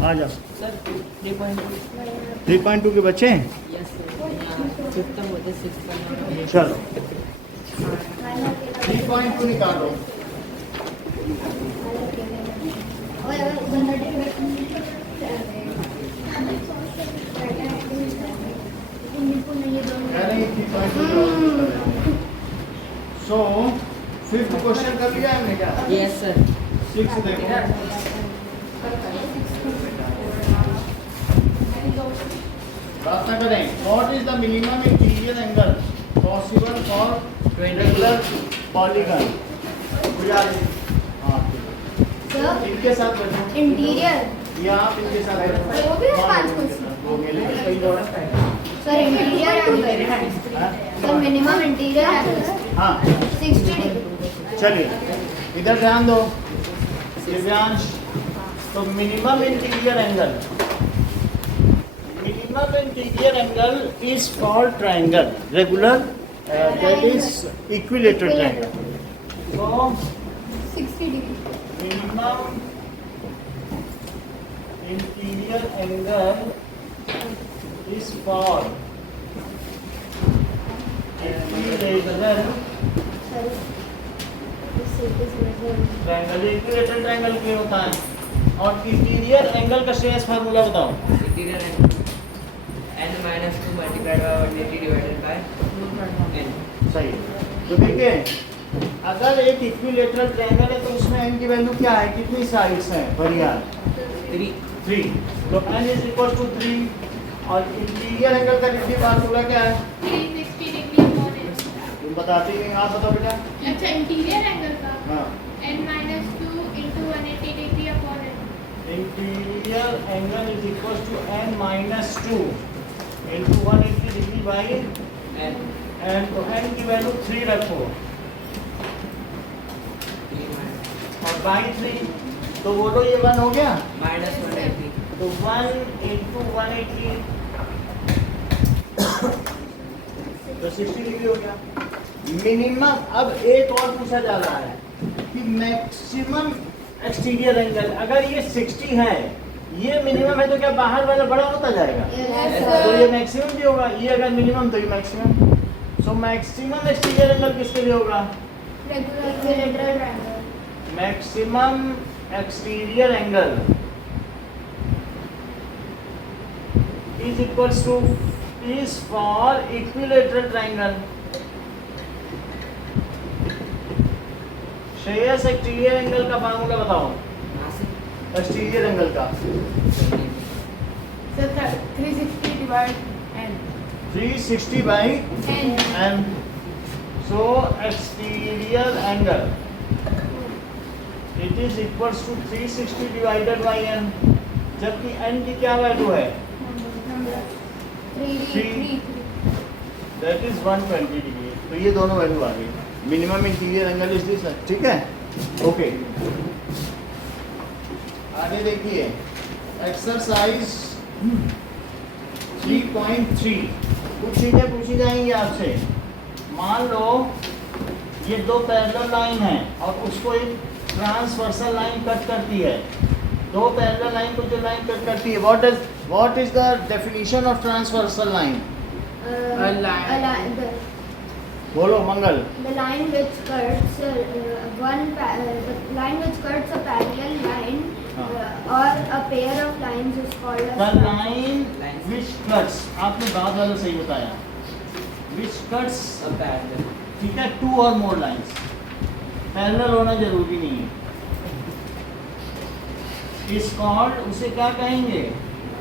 आ जाओ। सर 3.2 3.2 के बच्चे हैं? यस सर, यहाँ फिफ्थ मुझे 6 चलो 3.2 निकालो। सो फिफ्थ क्वेश्चन कर लिया हमने क्या? Yes sir. 6 देखो। बात करें, what is the minimum interior angle possible for regular polygon? हाँ इनके साथ बैठो। इंटीरियर या आप इनके साथ बैठो। वो भी है 5 sir interior sir minimum interior हाँ 60 डिग्री। चलिए इधर ध्यान दो दिव्यांश। तो minimum interior angle is called triangle regular that is equilateral triangle. So 60 degree minimum interior angle is for equilateral triangle. Equilateral triangle क्या होता है? और इंटीरियर एंगल का शेष फार्मूला बताओ। Interior angle n-2 multiplied by 180 divided by n। सही है। तो देखिए अगर एक इक्विलेटरल ट्रायंगल है तो उसमें n की वैल्यू क्या है? कितनी साइड्स हैं? बढ़िया 3। तो n इज इक्वल टू 3 और इंटीरियर एंगल का डिग्री फार्मूला क्या है? 360 डिग्री अपॉन n। तुम बताती नहीं, आप बताओ बेटा। अच्छा इंटीरियर एंगल का हाँ n-2 into 180 degree upon n। Interior angle is equal to n-2 into 180 degree by n n। तो n की वैल्यू 3 रखो और बाई 3 तो बोलो ये 1 हो गया। -180। तो 1 into 180 तो 60 डिग्री हो गया। मिनिमम अब एक और पूछा जा रहा है कि मैक्सिमम एक्सटीरियर एंगल अगर ये 60 है, ये मिनिमम है तो क्या बाहर वाला बड़ा होता जाएगा? तो ये मैक्सिमम भी होगा। ये अगर मिनिमम तो ये maximum. So maximum exterior angle किसके लिए होगा? Equilateral triangle. Maximum exterior angle is equals to is for equilateral triangle। Shreyas exterior angle का फार्मूला बताओ। एक्सटीरियर एंगल का sir 360 divide n। 360 by n n। So exterior angle it is equals to 360 divided by n, जबकि n की क्या value है? 3 that is 120 degree. तो ये दोनों वैल्यू आ गई। Minimum interior angle is this, ठीक है? ओके आगे देखिए एक्सरसाइज 3.3। कुछ चीजें पूछी जाएंगी आपसे। मान लो ये दो पैरेलल लाइन है और उसको एक ट्रांसवर्सल लाइन कट करती है। दो पैरेलल लाइन को जो लाइन कट करती है, what is the definition of transversal line? बोलो मंगल। The line which cuts the line which cuts a parallel line or a pair of lines is called The as line which cuts, आपने बात वाला सही बताया, which cuts ठीक है, 2 और more lines। Parallel होना जरूरी नहीं है। इस कॉल्ड उसे क्या कहेंगे?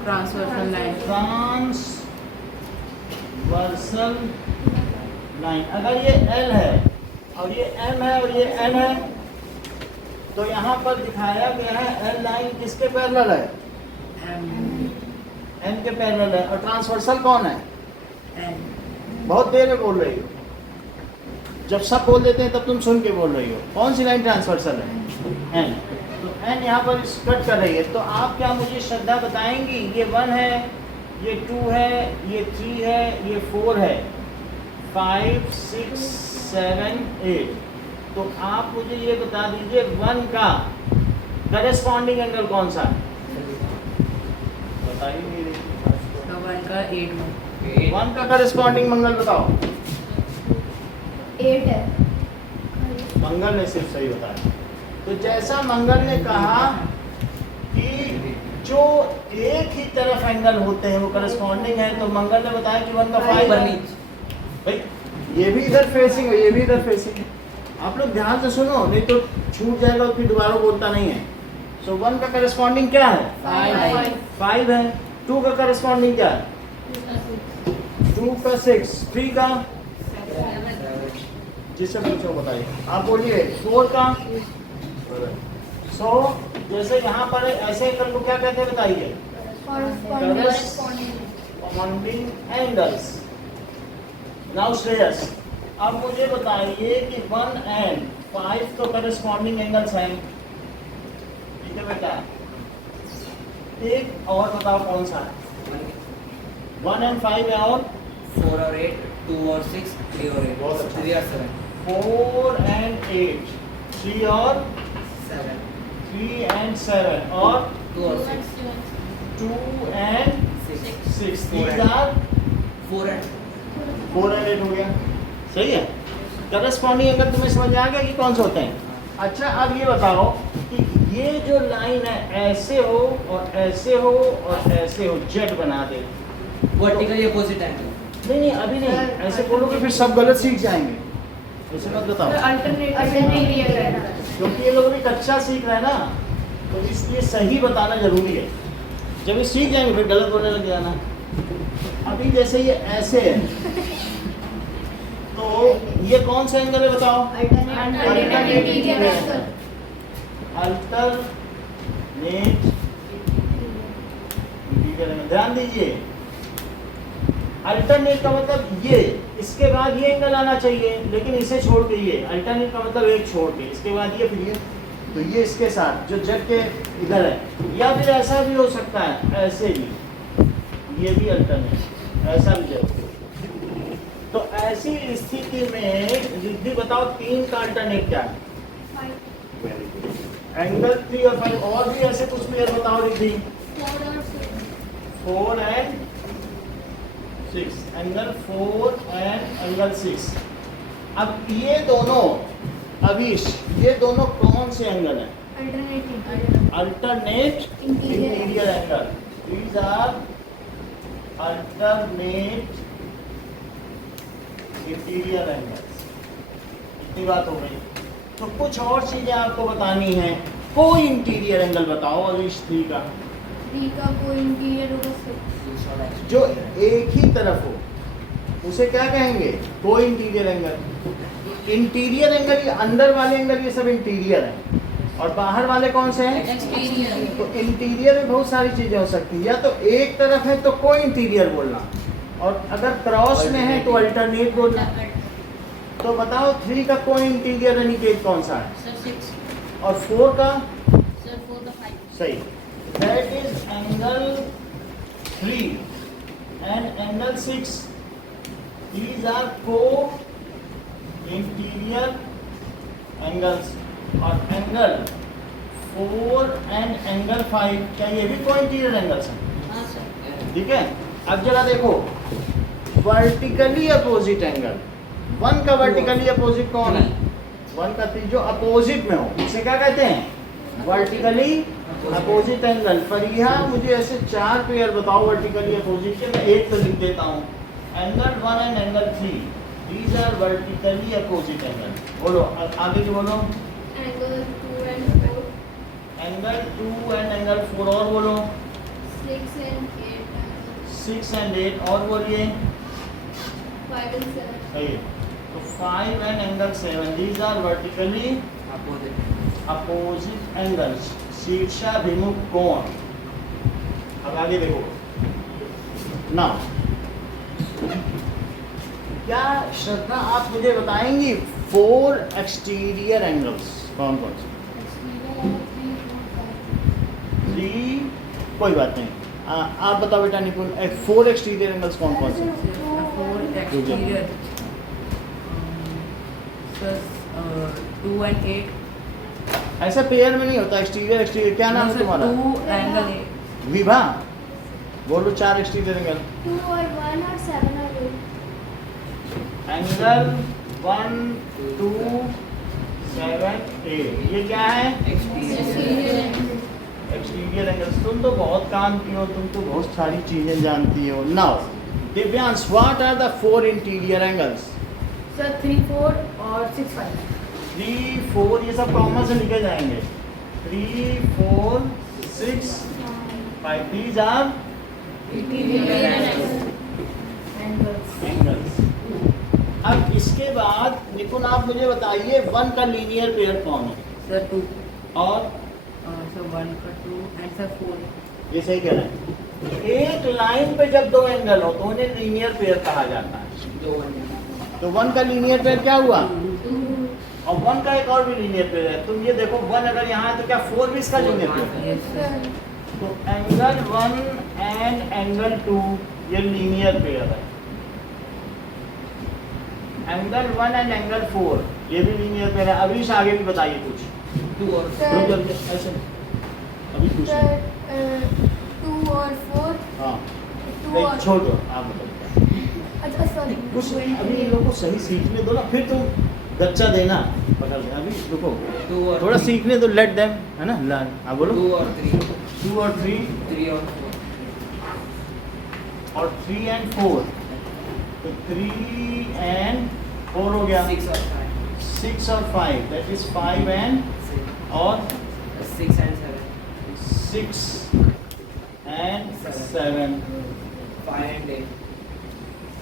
Transversal line. Transversal line. अगर ये L है और ये M है और ये N है तो यहाँ पर दिखाया गया है L लाइन किसके पैरेलल है? N के पैरेलल है। और ट्रांसवर्सल कौन है? बहुत देर में बोल रही हो, जब सब बोल देते हैं तब तुम सुन के बोल रही हो। कौन सी लाइन ट्रांसवर्सल है? N। तो N यहाँ पर कट कर रही है। तो आप क्या मुझे श्रद्धा बताएंगी ये 1 है, ये 2 है, ये 3 है, ये 4 है, 5 6 7 8। तो आप मुझे ये बता दीजिए 1 का करेस्पॉन्डिंग एंगल कौन सा है? बता ही नहीं रही। तो 1 का 8 में 1 का करस्पॉन्डिंग मंगल बताओ। 8 है। मंगल ने सिर्फ सही बताया। तो जैसा मंगल ने कहा कि जो एक ही तरफ एंगल होते हैं वो करस्पॉन्डिंग है, तो मंगल ने बताया कि 1 का 5 है। भाई ये भी इधर फेसिंग है, ये भी इधर फेसिंग है। आप लोग ध्यान से सुनो, नहीं तो छूट जाएगा और फिर दोबारा बोलता नहीं है। सो 1 का करस्पॉन्डिंग क्या है? 5 है। 2 का करस्पॉन्डिंग क्या है? 2 का 6। 3 का जिससे पूछो बताइए। आप बोलिए 4 का। सो जैसे यहाँ पर है, ऐसे एंगल को क्या कहते हैं बताइए? Corresponding angles. नाउ श्रेयस, अब मुझे बताइए कि 1 and 5 तो करस्पॉन्डिंग एंगल्स हैं, ठीक है बेटा? एक और बताओ कौन सा है? 1 and 5 है और 4 और 8, 2 और 6, 3 और 8, बहुत अच्छा। 3 और 7, 4 and 8, 3 और 7, 3 and 7 और 2 और 6, 2 and 6। These are 4 and 4 and 8 हो गया। सही है। करस्पॉन्डिंग एंगल तुम्हें समझ में आ गया कि कौन से होते हैं? अच्छा अब ये बताओ कि ये जो लाइन है ऐसे हो और ऐसे हो और ऐसे हो, जेड बना दे। Vertically opposite angle. नहीं अभी नहीं, ऐसे बोलोगे फिर सब गलत सीख जाएंगे। ऐसे मत बताओ, क्योंकि ये लोग अभी कच्चा सीख रहे हैं ना, तो इसलिए सही बताना जरूरी है। जब ये सीख जाएंगे फिर गलत बोलने लग जाना। अभी जैसे ये ऐसे है, तो ये कौन सा एंगल है बताओ? Alternate interior angle. ध्यान दीजिए, अल्टरनेट का मतलब ये, इसके बाद ये एंगल आना चाहिए, लेकिन इसे छोड़ के ये। अल्टरनेट का मतलब एक छोड़ के, इसके बाद ये, फिर ये, तो ये इसके साथ जो जेड के इधर है। या फिर ऐसा भी हो सकता है, ऐसे भी, ये भी अल्टरनेट, ऐसा भी जेड। तो ऐसी स्थिति में रिद्धि बताओ 3 का अल्टरनेट क्या है? एंगल 3 और 5। और भी ऐसे कुछ पेयर बताओ Riddhi. 4 and 6, angle 4 and angle 6। अब ये दोनों अभीश, ये दोनों कौन से एंगल हैं? Alternate interior angle. These are alternate interior angles. इतनी बात हो गई। तो कुछ और चीजें आपको बतानी है। कोई इंटीरियर एंगल बताओ अभीश 3 का। जो एक ही तरफ हो उसे क्या कहेंगे? कोई इंटीरियर एंगल। इंटीरियर एंगल, ये अंदर वाले एंगल ये सब इंटीरियर है, और बाहर वाले कौन से हैं? तो इंटीरियर में बहुत सारी चीजें हो सकती है। या तो एक तरफ है तो कोई इंटीरियर बोलना, और अगर क्रॉस में है तो अल्टरनेट बोलना। तो बताओ 3 का कोई इंटीरियर अनिकेत कौन सा है? और 4 का? सही। That is angle 3 and angle 6. These are co-interior angles. और एंगल 4 and एंगल 5 क्या ये भी को-इंटीरियर एंगल्स हैं? ठीक है। अब जरा देखो, वर्टिकली अपोजिट एंगल। 1 का वर्टिकली अपोजिट कौन है? 1 का 3 जो अपोजिट में हो, इसे क्या कहते हैं? Vertically opposite angle. पर यहाँ मुझे ऐसे 4 पेयर बताओ वर्टिकली अपोजिट के, मैं एक तो लिख देता हूँ। Angle 1 and angle 3, these are vertically opposite angle. बोलो आगे की बोलो। Angle 2 and 4. Angle 2 and angle 4, और बोलो। 6 and 8. 6 and 8, और बोलिए। 5 and 7. सही है। तो 5 and angle 7, these are vertically opposite angles, शीर्षाभिमुख कोण। अब आगे देखो ना, क्या श्रद्धा आप मुझे बताएंगी 4 एक्सटीरियर एंगल्स कौन कौन से? 3, कोई बात नहीं। आप बताओ बेटा निपुण, 4 एक्सटीरियर एंगल्स कौन कौन से? 4 एक्सटीरियर प्लस 2 and 8। ऐसा पेयर में नहीं होता एक्सटीरियर एक्सटीरियर। क्या नाम है तुम्हारा? 2 एंगल 8। विभा, बोलो 4 एक्सटीरियर एंगल। 2 और 1 और 7 और 8. एंगल 1 2 7 8 ये क्या है? Exterior angles. तुम तो बहुत काम की हो, तुम तो बहुत सारी चीजें जानती हो। Now Divyansh, what are the 4 interior angles? Sir 3, 4 और 6, 5. 3 4 ये सब कॉमन से लिखे जाएंगे। 3 4 6 5 दीज आर एंगल्स। अब इसके बाद निपुण आप मुझे बताइए 1 का लीनियर पेयर कौन है? सर 2 और सर 1 का 2 एंड सर 4. ये सही कह रहे हैं। एक लाइन पे जब 2 एंगल हो तो उन्हें लीनियर पेयर कहा जाता है। 2 1. तो 1 का लीनियर पेयर क्या हुआ? और 1 का एक और भी लीनियर पेयर है। तुम ये देखो 1 अगर यहाँ है तो क्या 4 भी इसका लीनियर पेयर है? Yes sir. तो एंगल 1 एंड एंगल 2 ये लीनियर पेयर है। एंगल 1 एंड एंगल 4 ये भी लीनियर पेयर है। अभी से आगे भी बताइए कुछ। 2 और Sir, रुक जाइए, ऐसे अभी कुछ sir, 2 और 4. हाँ 2 नहीं, और छोड़ दो आप बताइए अच्छा सॉरी. कुछ। अभी इन लोगों को सही सीखने दो ना, फिर तुम गच्चा देना पकड़ लेना। अभी रुको 2 और थोड़ा 3. सीखने दो, लेट देम, है ना? लर्न। हाँ बोलो। 2 और 3. 2 और 3 3 और 4. और 3 एंड 4 तो 3 एंड 4 हो गया। 6 और 5. 6 और 5 दैट इज 5 एंड 6. और 6 and 7. 6 and 7 5 and 8.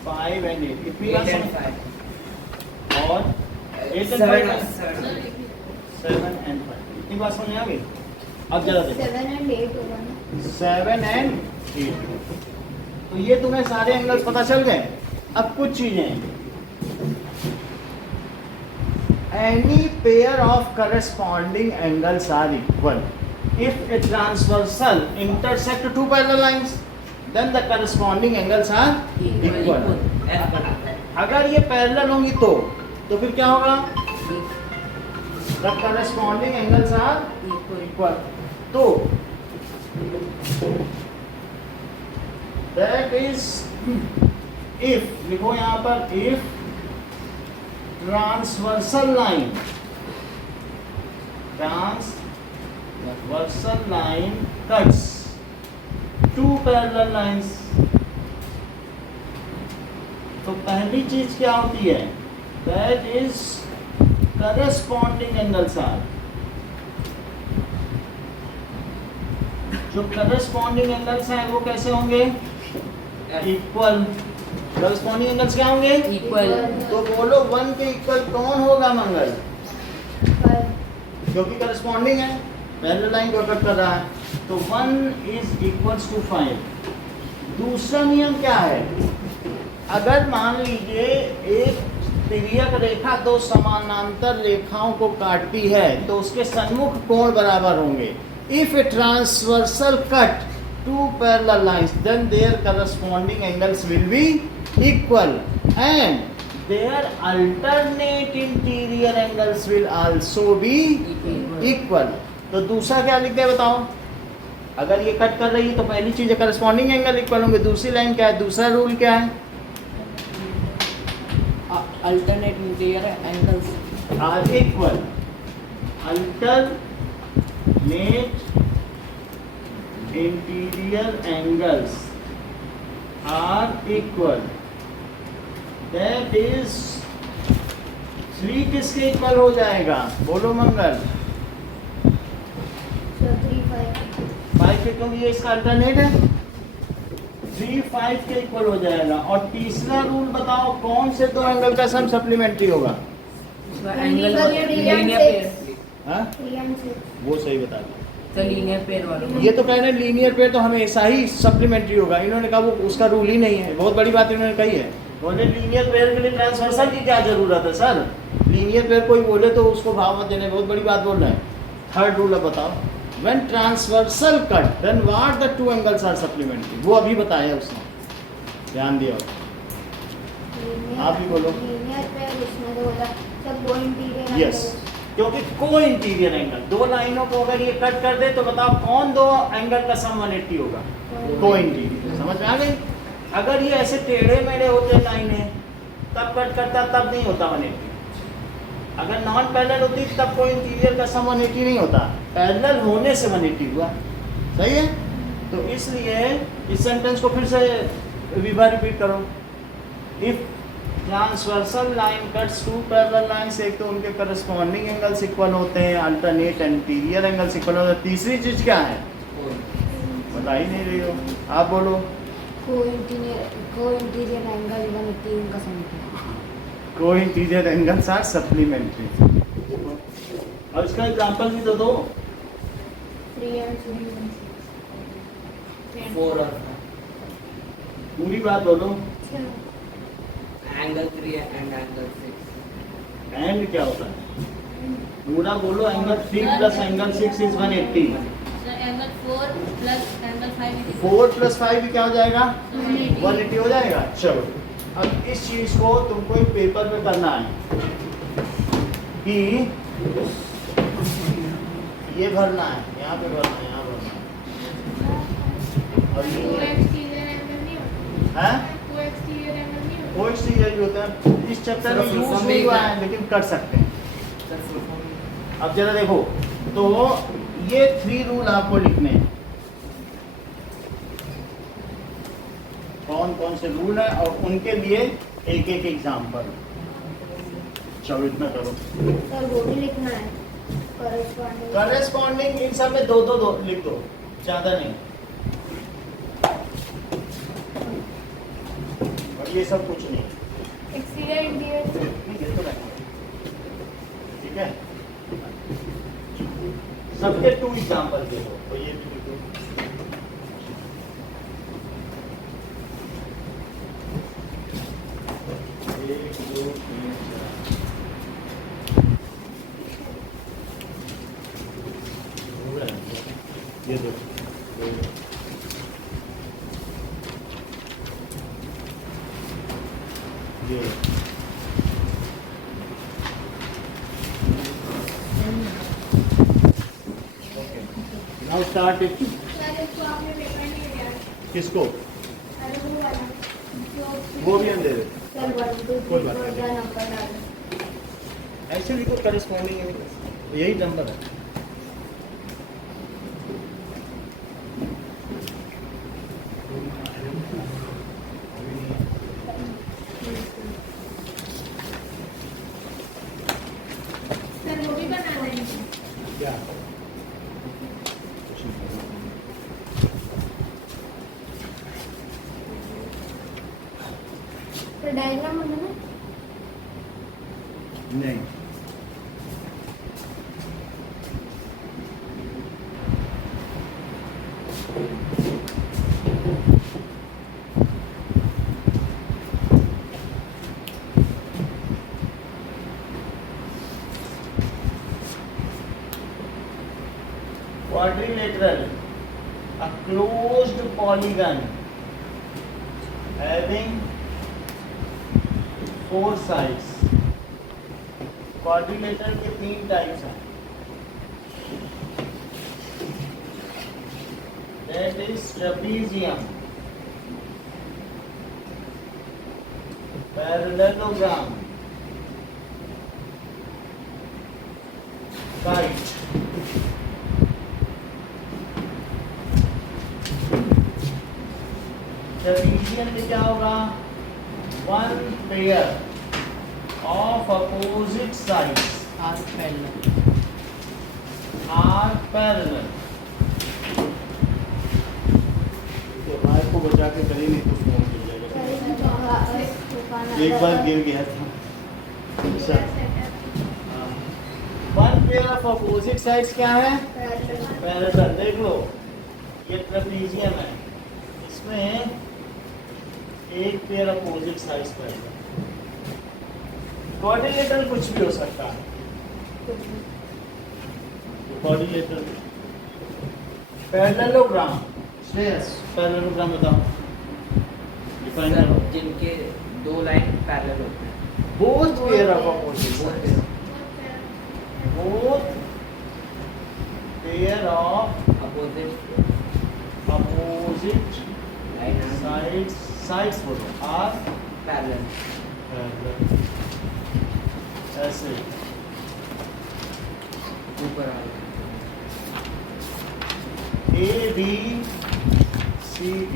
5 एंड 8 इतनी 8 बात and समझ। 5. और 8 and 5 7 एंड 5 इतनी बात समझ आ गई। अब जरा देखो 7 and 8 होगा ना. 7 एंड 8 तो ये तुम्हें सारे एंगल्स पता चल गए। अब कुछ चीजें, any pair of corresponding angles are equal if a transversal intersect 2 parallel lines then the corresponding angles are equal. अगर ये पैरेलल होंगी तो फिर क्या होगा? The corresponding angles are equal. तो दैट इज इफ, लिखो यहां पर, if transversal line cuts 2 parallel lines. तो पहली चीज क्या होती है? That is corresponding angles are. जो करस्पॉन्डिंग एंगल्स हैं वो कैसे होंगे? इक्वल। करस्पॉन्डिंग एंगल्स क्या होंगे? Equal. तो बोलो 1 के इक्वल कौन होगा मंगल? 5. क्योंकि करस्पॉन्डिंग है, पैरेलल लाइन को कट कर रहा है। तो 1 इज इक्वल्स टू 5। दूसरा नियम क्या है? अगर मान लीजिए एक तिर्यक रेखा 2 समानांतर रेखाओं को काटती है तो उसके सन्मुख कोण बराबर होंगे। If a transversal cut 2 parallel lines then their corresponding angles will be equal and their alternate interior angles will also be equal। तो दूसरा क्या लिखते हैं बताओ? अगर ये कट कर रही है तो पहली चीज है करस्पॉन्डिंग एंगल इक्वल होंगे। दूसरी लाइन क्या है? दूसरा रूल क्या है? Alternate interior angles are equal। alternate interior angles are equal। that is 3 किसके इक्वल हो जाएगा? बोलो मंगल। So 3, 5. 5 के, क्योंकि ये इसका अल्टरनेट है। 3 5 के इक्वल हो जाएगा। और तीसरा रूल बताओ कौन से 2 एंगल का सम सप्लीमेंट्री होगा? Angle linear pair. हाँ 3 and 6. वो सही बता दिया। तो लीनियर पेयर वाला ये तो कह रहे हैं लीनियर पेयर तो हमेशा ही सप्लीमेंट्री होगा। इन्होंने कहा वो उसका रूल ही नहीं है। बहुत बड़ी बात इन्होंने कही है। बोले लीनियर पेयर के लिए ट्रांसवर्सल की क्या जरूरत है सर? लीनियर पेयर कोई बोले तो उसको भाव मत देने, बहुत बड़ी बात बोल रहे हैं। थर्ड रूल अब बताओ। When transversal cut then what the 2 angles are supplementary. वो अभी बताया उसने, ध्यान दिया। आप ही बोलो। लीनियर पेयर इसमें तो होगा सब 2 इंटीरियर Yes. क्योंकि को इंटीरियर एंगल, दो लाइनों को अगर ये कट कर दे तो बताओ कौन दो एंगल का सम 180 होगा? को इंटीरियर। समझ में आ गई? अगर ये ऐसे टेढ़े मेढ़े होते लाइनें तब कट करता, तब नहीं होता 180। अगर नॉन पैरेलल होती तब कोई इंटीरियर का सम 180 नहीं होता, पैरेलल होने से 180 हुआ। सही है? तो इसलिए इस सेंटेंस को फिर से विभा रिपीट करो। If transversal line cuts two parallel lines, एक तो उनके करस्पॉन्डिंग एंगल्स इक्वल होते हैं, अल्टरनेट इंटीरियर एंगल्स इक्वल होते हैं। तीसरी चीज क्या है? बता ही नहीं रही हो, आप बोलो। को इंटीरियर एंगल 180 का सम है। को इंटीरियर एंगल्स आर सप्लीमेंट्री। और इसका एग्जांपल भी तो दो। 3 and 3 4 और पूरी बात बोलो। Angle 3 and angle 6। एंड क्या होता है? पूरा बोलो। Angle 3 plus angle 6 is 180। Angle 4 plus angle 5 4 plus 5 क्या हो जाएगा? 180 हो जाएगा। चलो अब इस चीज को तुमको एक पेपर पे करना है कि ये भरना है, यहाँ पे भरना है, यहाँ भरना है। और को ये एक्सटीरियर एंगल नहीं होता। है को एक्सटीरियर एंगल नहीं होता। कोई चीज भी होता है, इस चैप्टर में यूज नहीं हुआ है लेकिन कर सकते हैं। अब जरा देखो, तो ये 3 रूल आपको लिखने हैं। कौन कौन से रूल है और उनके लिए एक एक एग्जाम्पल। चलो इतना करो। सर वो भी लिखना है corresponding। करेस्पॉन्डिंग इन सब में दो लिख दो, ज्यादा नहीं। और ये सब कुछ नहीं। एक्सटीरियर इंटीरियर ठीक है, तो रखो। ठीक है, सबके 2 एग्जाम्पल दे दो। तो ये भी लिखो। एक, दो, तीन, चार। हो गया? ये दो। ये नाउ स्टार्ट इट। सर इसको आपने पेपर नहीं दिया। किसको? अरे वो वाला वो भी हम दे देते। सर 1 2 कोई 3 बात 4 नहीं। का नंबर डालो। ऐसे लिखो करेस्पॉन्डिंग, यही नंबर है। सर वो भी बना देंगे। क्या? तो डायग्राम बनाना। नहीं, quadrilateral, a closed polygon having 4 sides. Quadrilateral के 3 टाइप्स हैं। That is trapezium, parallelogram, kite. Trapezium में क्या होगा? 1 pair of opposite sides are parallel. are parallel। तो भाई को बचा के करी नहीं तो फोन गिर जाएगा। एक बार गिर गया था। अच्छा, 1 पेयर ऑफ अपोजिट साइड्स क्या है? पैरेलल। देख लो, ये ट्रेपीजियम है, इसमें एक pair opposite sides parallel. Quadrilateral कुछ भी हो सकता है। Quadrilateral, parallelogram. श्रेयस, पैरेललोग्राम बताओ, डिफाइन सर करो। जिनके 2 लाइन पैरेलल होते हैं। Both pair of opposite Both sides. pair। both pair of opposite sides बोलो are parallel. ऐसे ऊपर आ A B C B,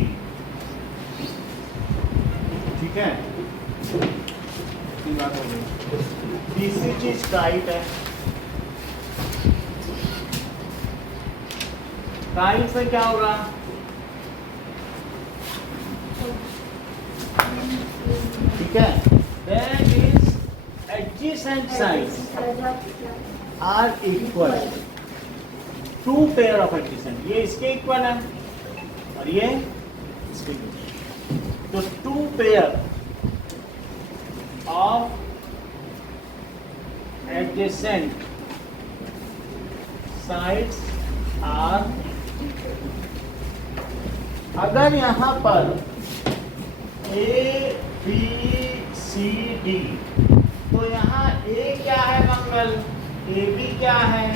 ठीक है, बात हो गई। तीसरी चीज काइट है। काइट से क्या होगा? ठीक है, that is adjacent sides are equal, two pair of adjacent, ये इसके इक्वल है और ये इसके इक्वल, तो two pair of adjacent sides are, अगर यहां पर ए बी सी डी, तो यहाँ ए क्या है मंगल, ए बी क्या है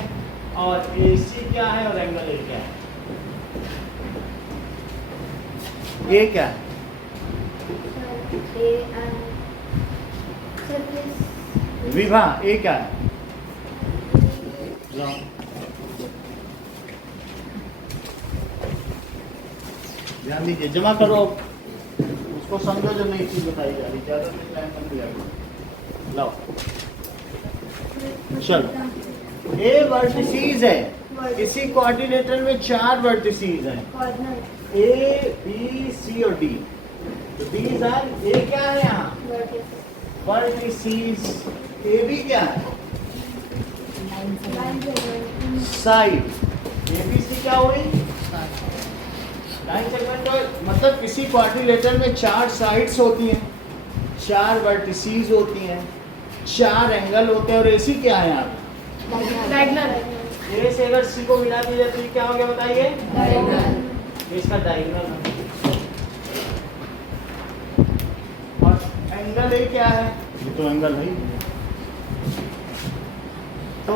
और ए सी क्या है और एंगल ए क्या है? ए क्या है? विभा ए क्या है? ध्यान दीजिए, जमा करो, उसको समझो जो नई चीज बताई जा रही, ज्यादा टाइम मत दिया करो। लाओ चलो, ए वर्टिसीज है, इसी क्वाड्रिलेटरल में 4 वर्टिसीज हैं, ए बी सी और डी, तो दीज आर, ए क्या है यहाँ वर्टिसीज, ए बी क्या है साइड, ए बी सी क्या हुई लाइन सेगमेंट। मतलब किसी क्वाड्रिलेटरल में 4 साइड्स होती हैं, 4 वर्टिसीज होती हैं, 4 एंगल होते हैं और एसी क्या है यहाँ डायगोनल। ए से अगर सी को मिला दिया जाए तो ये क्या हो गया बताइए? डायगोनल। इसका डायगोनल और एंगल ए क्या है? ये तो एंगल है। तो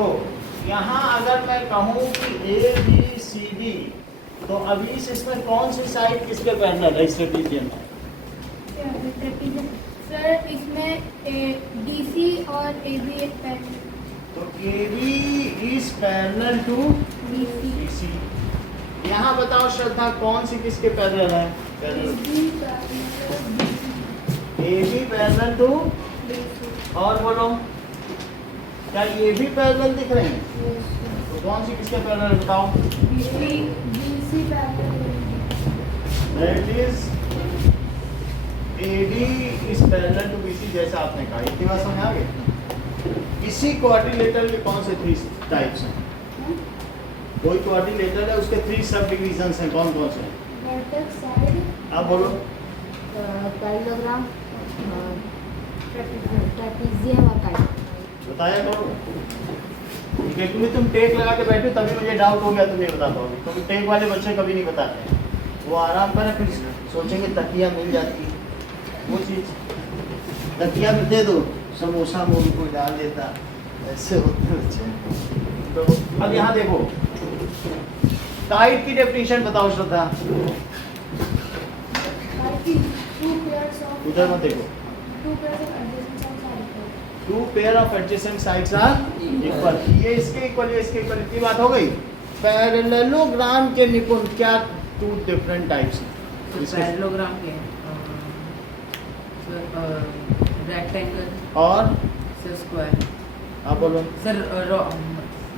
यहाँ अगर मैं कहूँ कि ए बी सी डी, तो अभी इसमें कौन सी साइड किसके पैरेलल है इस ट्रेपेजियम में? सर इसमें डीसी और एबी एक पैरेलल, तो A B is parallel to D C. यहाँ बताओ श्रद्धा, कौन सी किसके पैरेलल है? Parallel A B parallel to, और बोलो क्या ये भी पैरेलल दिख रहे हैं? तो कौन सी किसके पैरेलल बताओ? That is AD is parallel to BC, जैसा आपने कहा। इतनी बात समझ आ गई? इसी क्वाड्रिलेटरल के कौन से 3 टाइप्स हैं? कोई क्वाड्रिलेटरल है, उसके 3 सब डिविजन्स हैं, कौन कौन से हैं? आप बोलो। पैरेललोग्राम, ट्रेपेजियम और काइट। बताया करो, ठीक है, क्योंकि तुम टेक लगा के बैठे तभी मुझे डाउट हो गया, तुम नहीं बता पाओगे। तो टेक वाले बच्चे कभी नहीं बताते हैं, वो आराम करें, फिर सोचेंगे तकिया मिल जाती है, वो चीज़ तकिया में दे दो, समोसा मूवी कोई डाल देता, ऐसे होते बच्चे। तो अब यहाँ देखो, काइट की डेफिनेशन बताओ श्रद्धा। उधर मत देखो। 2 pair of adjacent sides are equal, ये इसके इक्वल, ये इसके इक्वल, इतनी बात हो गई। पैरेललोग्राम के निपुण क्या 2 डिफरेंट टाइप्स हैं? पैरेललोग्राम के रेक्टेंगल और सर स्क्वायर, आप बोलो sir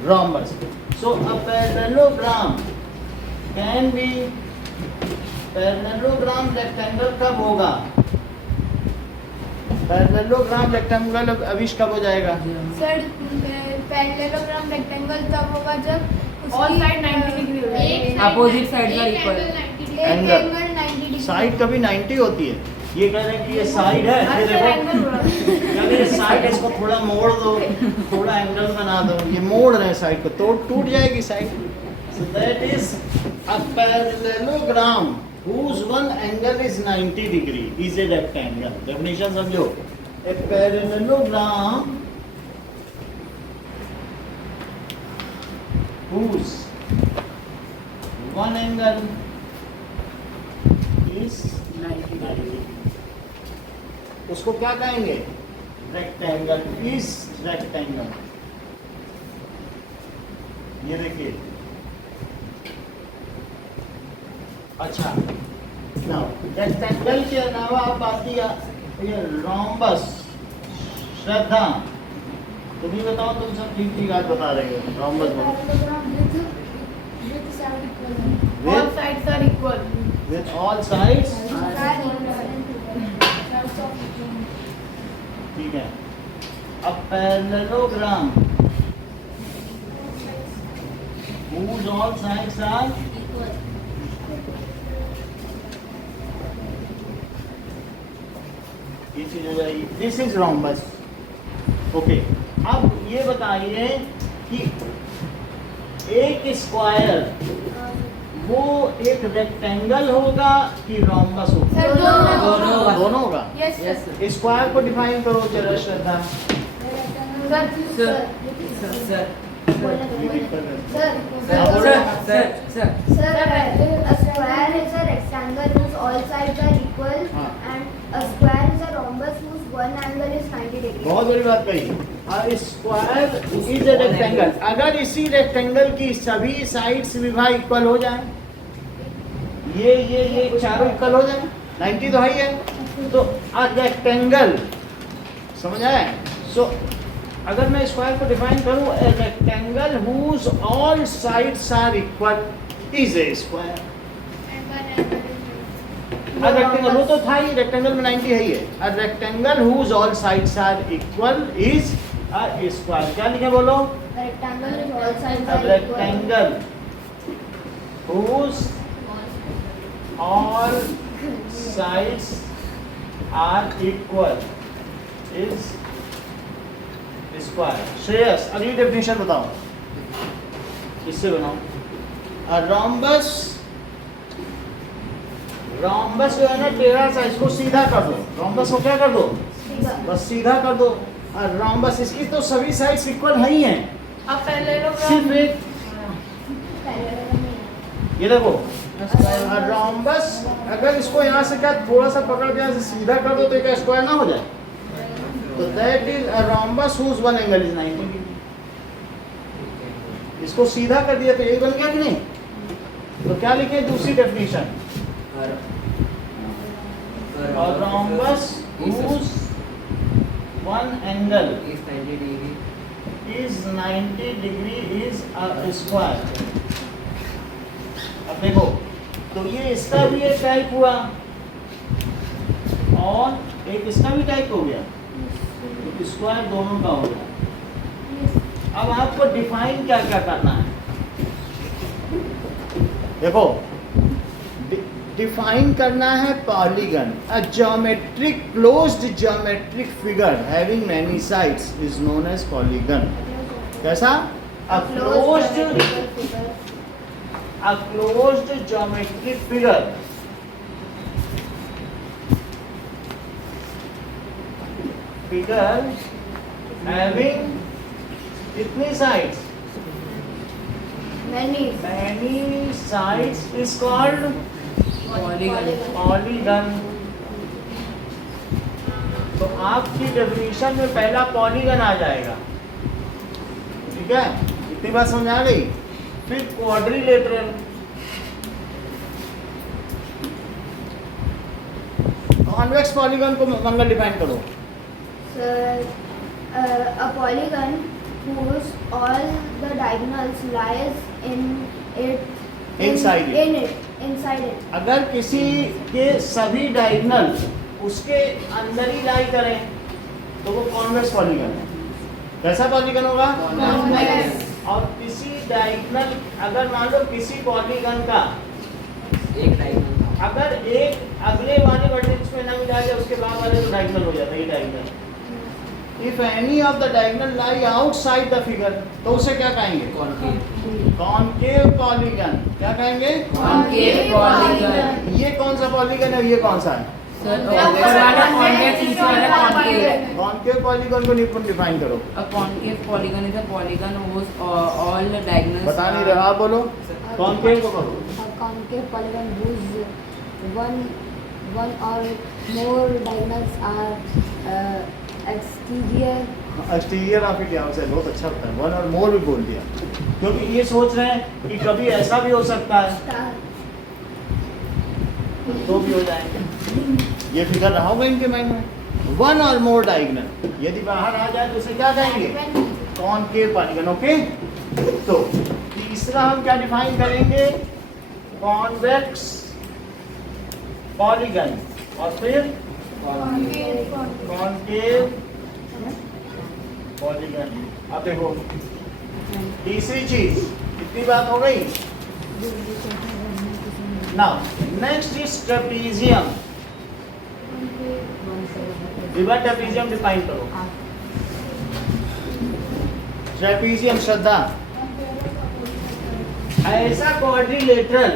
rhombus. So a parallelogram can be, parallelogram rectangle कब होगा? पैरेललोग्राम रेक्टेंगल अविश कब हो जाएगा? सर पैरेललोग्राम रेक्टेंगल तब होगा जब ऑल साइड 90 डिग्री हो जाएगी। Opposite sides are equal. Angle angle 90 degree. Side कभी 90 होती है। ये कह रहे हैं कि ये साइड है, ये देखो, यानी ये साइड, इसको थोड़ा मोड़ दो, थोड़ा एंगल बना दो, ये मोड़ रहे हैं साइड को, तो टूट जाएगी side. So that is a parallelogram whose one angle is 90 degree is a rectangle. Definition समझो, a parallelogram whose one angle is 90 उसको क्या कहेंगे? Rectangle is rectangle. ये देखिए, अच्छा नाउ रेक्टेंगल के अलावा आप बात किया ये रोम्बस। श्रद्धा तुम ही बताओ, तुम सब ठीक ठीक बात बता रहे हो। Rhombus All sides are equal. with all sides, ठीक है। अब parallelogram whose all sides are ये चीज हो जाएगी। This is rhombus. ओके, अब ये बताइए कि एक स्क्वायर वो एक रेक्टेंगल होगा कि रोम्बस होगा? Sir, दोनों होगा। दोनों होगा। Yes, sir. स्क्वायर को डिफाइन करो जरा श्रद्धा। Sir. Sir. A square is a rectangle whose all sides are equal and a square is a rhombus whose one angle is 90 degrees. बहुत बड़ी बात कही। Square is a rectangle. अगर इसी rectangle की सभी साइड्स विभाग इक्वल हो जाए, ये चारों इक्वल हो जाए, 90 तो है ही है, तो अ रेक्टेंगल, समझ आए? सो अगर मैं स्क्वायर को डिफाइन करूं, a rectangle whose all sides are equal is a square. And one angle is rectangle वो तो था ही, रेक्टेंगल में 90 है ही है। A rectangle whose all sides are equal is a square. क्या लिखे बोलो? A rectangle whose all sides A are rectangle whose all sides are equal is square. Shreyas अगली डेफिनेशन बताओ, इससे बनाओ। रोम्बस, रोम्बस जो है ना टेढ़ा सा, इसको सीधा कर दो। रोम्बस को क्या कर दो? equal. बस सीधा कर दो। और रोम्बस, इसकी तो सभी साइड्स इक्वल है ही हैं, अब पैरेललोग्राम सिर्फ एक Parallelogram नहीं है. ये देखो रोम्बस, अगर इसको यहाँ से क्या थोड़ा सा पकड़ के यहाँ से सीधा कर दो तो क्या स्क्वायर ना हो जाए? तो that is a rhombus whose one angle is 90। इसको सीधा कर दिया तो यही बन गया कि नहीं? तो क्या लिखे दूसरी डेफिनेशन? और rhombus whose one angle is 90 degree. is 90 degree is a square। अब देखो, तो ये इसका भी एक टाइप हुआ और एक इसका भी टाइप हो गया, तो स्क्वायर दोनों का हो गया। अब आपको डिफाइन क्या क्या करना है? देखो, डिफाइन करना है polygon. A geometric closed geometric figure having many sides is known as polygon. कैसा? A closed geometric figure having कितनी sides? Many. Many sides is called polygon. तो आपकी डेफिनेशन में पहला पॉलीगन आ जाएगा, ठीक है? इतनी बात समझ आ गई? फिर क्वाड्रिलेटरल, कॉन्वेक्स पॉलीगन को मंगल डिफाइन करो। So, a polygon whose all the diagonals lies in it. Inside it. In it. Inside it. अगर किसी के सभी डायगोनल उसके अंदर ही लाई करें तो वो कॉन्वेक्स पॉलीगन है। कैसा पॉलीगन होगा? Convex. और किसी डायगोनल, अगर मान लो किसी पॉलीगन का एक डायगोनल अगर एक अगले वाले वर्टेक्स में ना मिला जाए उसके बाद वाले तो डायगोनल हो जाता है, ये diagonal. If any of the diagonal lie outside the figure तो उसे क्या कहेंगे? कॉन्केव। Concave polygon. क्या कहेंगे? Concave polygon. ये कौन सा पॉलीगन है, ये कौन सा है? सर ऊपर वाला कॉन्केव नीचे वाला कॉन्केव कॉन्केव पॉलीगॉन को निपुण डिफाइन करो। A concave polygon is a polygon whose all diagonals बता नहीं रहा, आप बोलो। कॉन्केव को करो। A concave polygon whose one or more diagonals are exterior. Exterior of it यहाँ से बहुत अच्छा होता है, वन और मोर भी बोल दिया, क्योंकि ये सोच रहे हैं कि कभी ऐसा भी हो सकता है Star. तो भी हो जाएंगे। ये फिगर रहा होगा इनके माइंड में, वन और मोर डायगोनल यदि बाहर आ जाए तो उसे क्या कहेंगे? Concave polygon. ओके, तो तीसरा हम क्या डिफाइन करेंगे? कॉन्वेक्स पॉलीगन, और फिर कॉनकेव पॉलीगन। अब देखो तीसरी चीज, कितनी बात हो गई? Now next is trapezium. River trapezium define करो। ट्रेपीजियम, श्रद्धा, ऐसा क्वाड्रिलेटरल,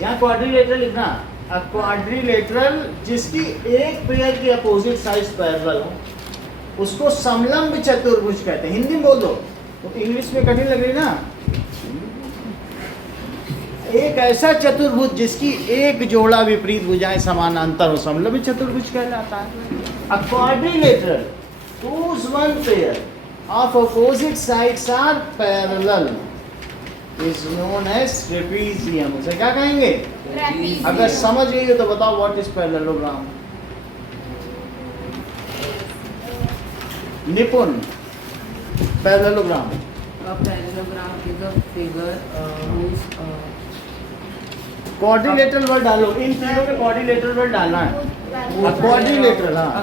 यहाँ क्वाड्रिलेटरल लिखना, अब क्वाड्रिलेटरल जिसकी एक पेयर की अपोजिट साइड्स पैरेलल हो उसको समलंब चतुर्भुज कहते हैं। हिंदी में बोल दो, तो इंग्लिश में कठिन लग रही ना। एक ऐसा चतुर्भुज जिसकी एक जोड़ा विपरीत भुजाएं समानांतर हो, समलंब चतुर्भुज कहलाता है। A quadrilateral whose one pair of opposite sides are parallel is known as trapezium। उसे क्या कहेंगे? अगर समझ गई हो तो बताओ व्हाट इज पैरेललोग्राम। निपुण, parallelogram. A parallelogram is a figure whose quadrilateral word डालो, इन तीनों में क्वाड्रिलेटरल वर्ड डालना है। quadrilateral, हाँ। a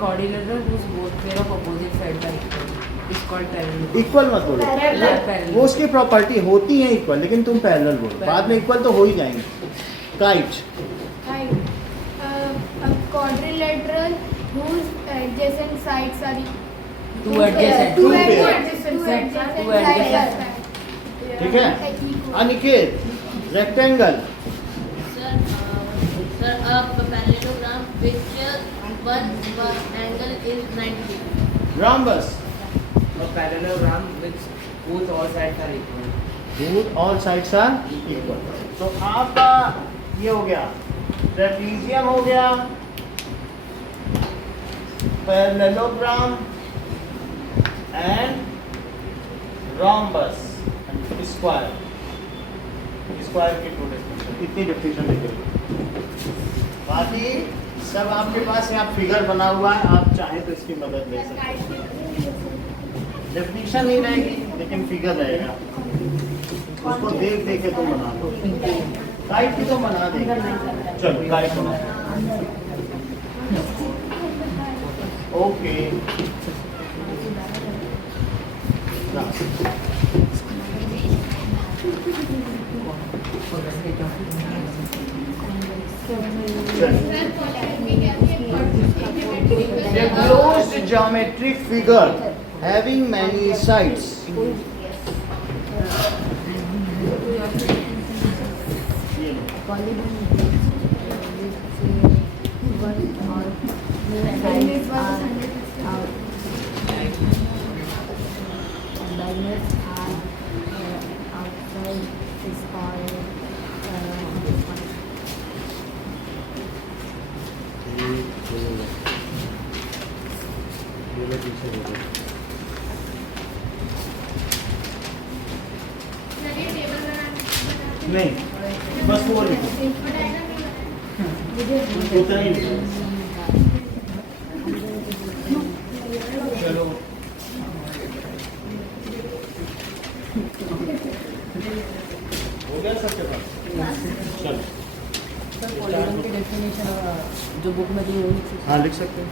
quadrilateral whose both pair of opposite sides are equal is called parallel। Equal मत बोलो, Parallel। वो उसकी प्रॉपर्टी होती है इक्वल, लेकिन तुम पैरेलल बोलो, बाद में इक्वल तो हो ही जाएंगे। Kite, A quadrilateral whose adjacent sides are Two adjacent। two pair। adjacent sides Two are adjacent। ठीक है। equal। Aniket, rectangle. Sir, a parallelogram which one angle is 90 degree. Rhombus, A parallelogram which whose all sides are equal। All sides are equal. तो आपका ये हो गया, trapezium हो गया, parallelogram and rhombus, square. Square की टू डेफिनेशन, इतनी definition लिखी। बाकी सब आपके पास यहाँ फिगर बना हुआ है, आप चाहें तो इसकी मदद ले सकते हैं। डेफिनेशन नहीं रहेगी लेकिन फिगर रहेगा, उसको देख देख के तुम बना दो। काइट की तो बना देंगे, चलो काइट बना। Okay, a closed geometric figure having many sides। Polygon which one or more sides are out. Diagonals are outside is called नहीं, बस वो लिखो, उतना ही लिखो। चलो हो गया सबके पास, चलो सर पॉलीगॉन की डेफिनेशन जो बुक में दी हुई हाँ लिख सकते हैं।